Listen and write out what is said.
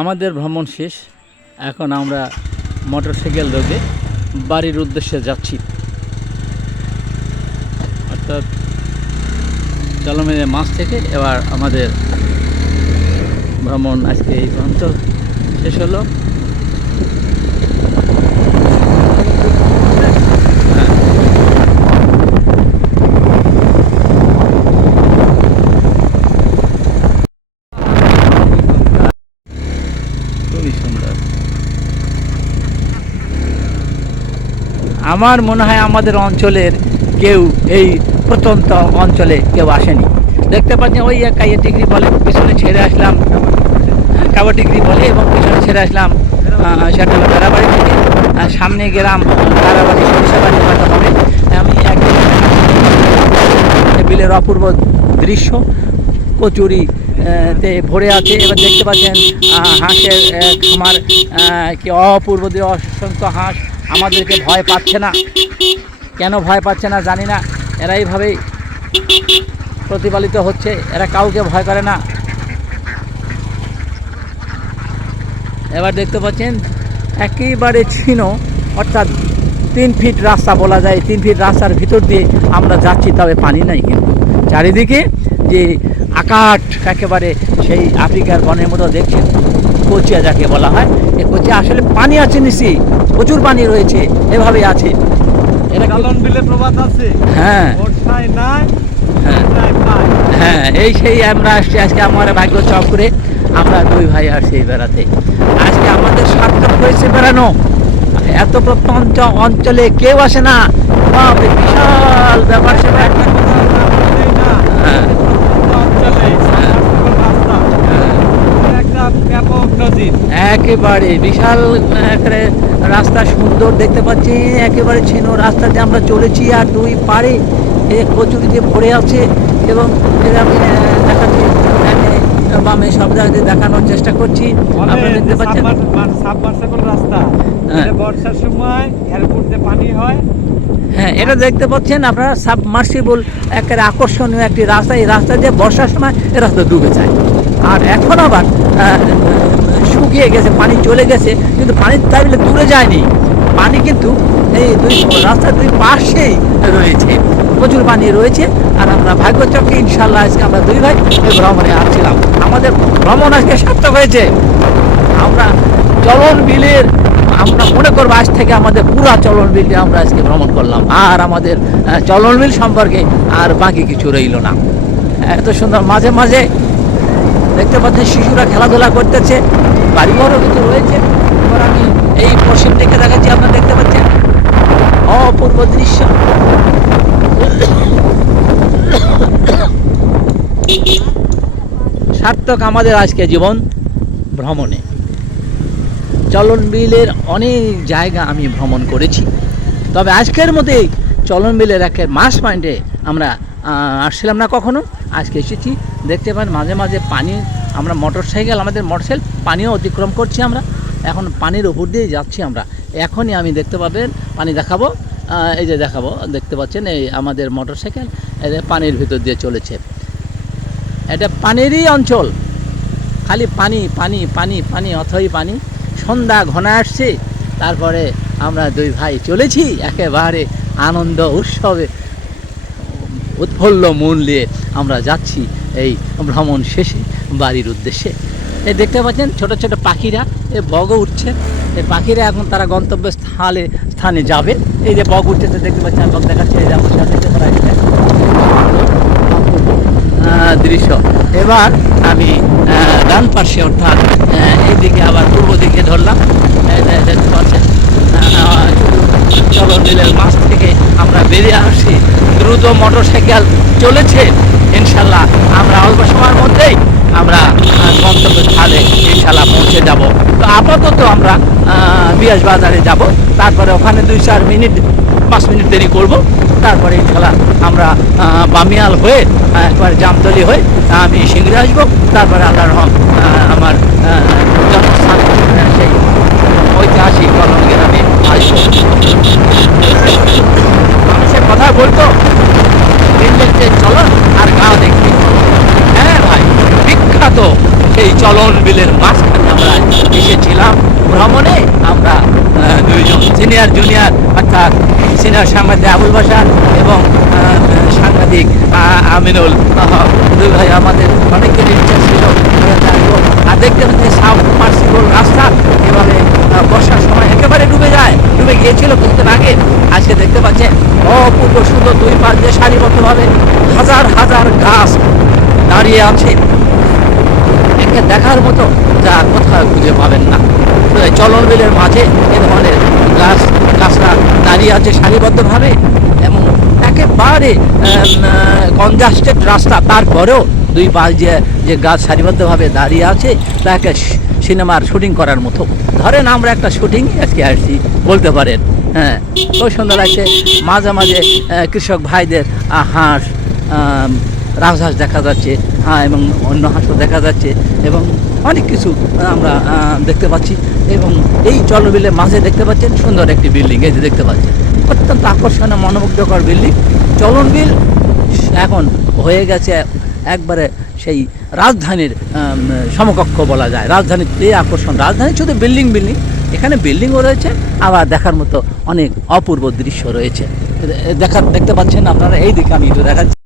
আমাদের ভ্রমণ শেষ। এখন আমরা মোটরসাইকেল যোগে বাড়ির উদ্দেশ্যে যাচ্ছি। অর্থাৎ চলমের মাছ থেকে এবার আমাদের ভ্রমণ আজকে এই পর্যন্ত শেষ হলো। খুবই সুন্দর। আমার মনে হয় আমাদের অঞ্চলের কেউ এই প্রত্যন্ত অঞ্চলে কেউ আসেনি। দেখতে পাচ্ছেন ওই এক ডিগ্রি বলে পিছনে ছেড়ে আসলাম, কাবা ডিগ্রি বলে, এবং পিছনে ছেড়ে আসলাম সেটা হলো বেড়াবাড়ি থেকে। সামনে গেলাম তারাবাড়ি সরিষাবাড়ি হয়তো হবে। আমি একদিন বিলের অপূর্ব দৃশ্য কচুরি তে ভরে আছে। এবার দেখতে পাচ্ছেন হাঁসের খামার, কি অপূর্ব দিয়ে অসংখ্য হাঁস। আমাদেরকে ভয় পাচ্ছে না, কেন ভয় পাচ্ছে না জানি না। এরা এইভাবেই প্রতিপালিত হচ্ছে, এরা কাউকে ভয় করে না। এবার দেখতে পাচ্ছেন একেবারে ছিন্ন, অর্থাৎ 3 ফিট রাস্তা বলা যায়। 3 ফিট রাস্তার ভিতর দিয়ে আমরা যাচ্ছি, তবে পানি নাই। কিন্তু চারিদিকে যে আকাশ একেবারে সেই আফ্রিকার বনের মতো দেখছেন, কোচিয়া যাকে বলা হয়। এই কোচিয়া আসলে পানি আছে নিচে, প্রচুর পানি রয়েছে, এভাবে আছে। হ্যাঁ হ্যাঁ, এই সেই আমরা আসছি আজকে। আমার ভাগ্য চক্রে আমরা 2 ভাই আসছি বেড়াতে। আজকে আমাদের সার্থক হয়েছে বেড়ানো। এত প্রত্যন্ত অঞ্চলে কেউ আসে না, বিশাল ব্যাপার সেটা। একেবারে বিশাল রাস্তা, সুন্দর দেখতে পাচ্ছি। একেবারে ছিন্ন রাস্তাতে আমরা চলেছি, আর 2 পারে কচুরি দিয়ে ভরে আছে। এবং আমি দেখাচ্ছি, বামে সব জায়গাতে দেখানোর চেষ্টা করছি। আপনারা দেখতে পাচ্ছেন রাস্তা, বর্ষার সময় পানি হয়। হ্যাঁ, এটা দেখতে পাচ্ছেন আপনারা, সাবমার্সিবল একেবারে আকর্ষণীয় একটি রাস্তা। এই রাস্তা দিয়ে বর্ষার সময় এ রাস্তা ডুবে যায়, আর এখন আবার শুকিয়ে গেছে, পানি চলে গেছে, কিন্তু পানির তাইলে দূরে যায়নি। পানি কিন্তু এই রাস্তার 2 পাশেই রয়েছে, প্রচুর পানি রয়েছে। আর আমরা ভাগ্যচক্রে ইনশাল্লাহ আজকে আমরা 2 ভাই এই ভ্রমণে আসছিলাম। আমাদের ভ্রমণ আজকে সার্থক হয়েছে। আমরা চলন বিলের, আমরা মনে করবো আজ থেকে আমাদের পুরা চলন বিলটি আমরা আজকে ভ্রমণ করলাম, আর আমাদের চলন বিল সম্পর্কে আর বাকি কিছু রইল না। এত সুন্দর। মাঝে মাঝে দেখতে পাচ্ছেন শিশুরা খেলাধুলা করতেছে, বাড়িঘরও কিন্তু রয়েছে। এবার আমি এই পশ্চিম দিকে দেখাচ্ছি, আপনারা দেখতে পাচ্ছেন অপূর্ব দৃশ্য। সার্থক আমাদের আজকে জীবন ভ্রমণে। চলন বিলের অনেক জায়গা আমি ভ্রমণ করেছি, তবে আজকের মধ্যে চলন বিলের একের মাস পয়েন্টে আমরা আসছিলাম না কখনো। আজকে এসেছি। দেখতে পান মাঝে মাঝে পানি, আমরা আমাদের মোটরসাইকেল পানিও অতিক্রম করছি। আমরা এখন পানির উপর দিয়ে যাচ্ছি। আমরা এখনই আমি দেখতে পাবেন, পানি দেখাবো, এই যে দেখাবো, দেখতে পাচ্ছেন এই আমাদের মোটরসাইকেল পানির ভিতর দিয়ে চলেছে। এটা পানিরই অঞ্চল, খালি পানি পানি পানি পানি, অথই পানি। সন্ধ্যা ঘনা আসছে, তারপরে আমরা 2 ভাই চলেছি একেবারে আনন্দ উৎসবে উৎফুল্ল মন নিয়ে আমরা যাচ্ছি এই ভ্রমণ শেষে বাড়ির উদ্দেশ্যে। এই দেখতে পাচ্ছেন ছোট ছোট পাখিরা, এই বগও উঠছে। এই পাখিরা এখন তারা গন্তব্য স্থানে যাবে। এই যে বগ উঠতেছে দেখতে পাচ্ছেন, বগ দেখাচ্ছে, এই যে আমার সাথে দৃশ্য। এবার আমি ডান পাশে, অর্থাৎ এইদিকে আবার পূর্ব দিকে ধরলাম। দেখতে পাচ্ছেন চলন বিলের মাছ থেকে আমরা বেরিয়ে আসছি। দ্রুত মোটরসাইকেল চলেছে। ইনশাল্লাহ আমরা অল্প সময়ের মধ্যেই আমরা গন্তব্য স্থলে ইনশাল্লাহ পৌঁছে যাব। তো আপাতত আমরা বিয়াস বাজারে যাব, তারপরে ওখানে 2-4 মিনিট 5 মিনিট দেরি করব। তারপরে ইনশাল্লাহ আমরা বামিয়াল হয়ে একবার জামতলি হয়ে আমি সিংড়ে আসবো। তারপরে আল্লাহ রহম আমার জন্মস্থান সেই ঐতিহাসিক কলম গ্রামে আসবো। মানুষের কথা বলতো, দিন দেখতে চলন আর গাঁ দেখতে। হ্যাঁ ভাই, বিখ্যাত সেই চলন বিলের মাঝখানে আমরা গিয়েছিলাম ভ্রমণে আমরা দুইজন সিনিয়র জুনিয়র, অর্থাৎ সিনিয়র সাংবাদিক আবুল বাশার এবং সাংবাদিক আমিনুল। দুই ভাই আমাদের অনেকের ইচ্ছা ছিল আর দেখতে পাচ্ছি সাবমার্সিবল রাস্তা এভাবে বর্ষার সময় একেবারে ডুবে গিয়েছিল কিছুদিন আগে। আজকে দেখতে পাচ্ছেন অপূর্ব সুন্দর, দুই পাশ দিয়ে সারিবদ্ধভাবে হাজার হাজার গাছ দাঁড়িয়ে আছে, একে দেখার মতো যা কোথাও খুঁজে পাবেন না। চলন বিলের মাঝে এ ধরনের গাছরা দাঁড়িয়ে আছে সারিবদ্ধভাবে এবং একেবারে কনজাস্টেড রাস্তা, তারপরেও দুই পাশ দিয়ে যে গাছ সারিবদ্ধভাবে দাঁড়িয়ে আছে তাকে সিনেমার শুটিং করার মতো। ধরেন আমরা একটা শুটিং আজকে আসছি বলতে পারেন। হ্যাঁ, খুব সুন্দর লাগছে। মাঝে মাঝে কৃষক ভাইদের হাঁস, রাজহাঁস দেখা যাচ্ছে, এবং অন্য হাঁসও দেখা যাচ্ছে এবং অনেক কিছু আমরা দেখতে পাচ্ছি। এবং এই চলবিলের মাঝে দেখতে পাচ্ছেন সুন্দর একটি বিল্ডিং, এই যে দেখতে পাচ্ছেন অত্যন্ত আকর্ষণীয় মনোমুগ্ধকর বিল্ডিং। চলন বিল এখন হয়ে গেছে একবারে সেই রাজধানীর সমকক্ষ বলা যায়। রাজধানীর এই আকর্ষণ, রাজধানী শুধু বিল্ডিং, এখানে বিল্ডিংও রয়েছে, আবার দেখার মতো অনেক অপূর্ব দৃশ্য রয়েছে। দেখতে পাচ্ছেন আপনারা, এই দিকে আমি একটু দেখাচ্ছি।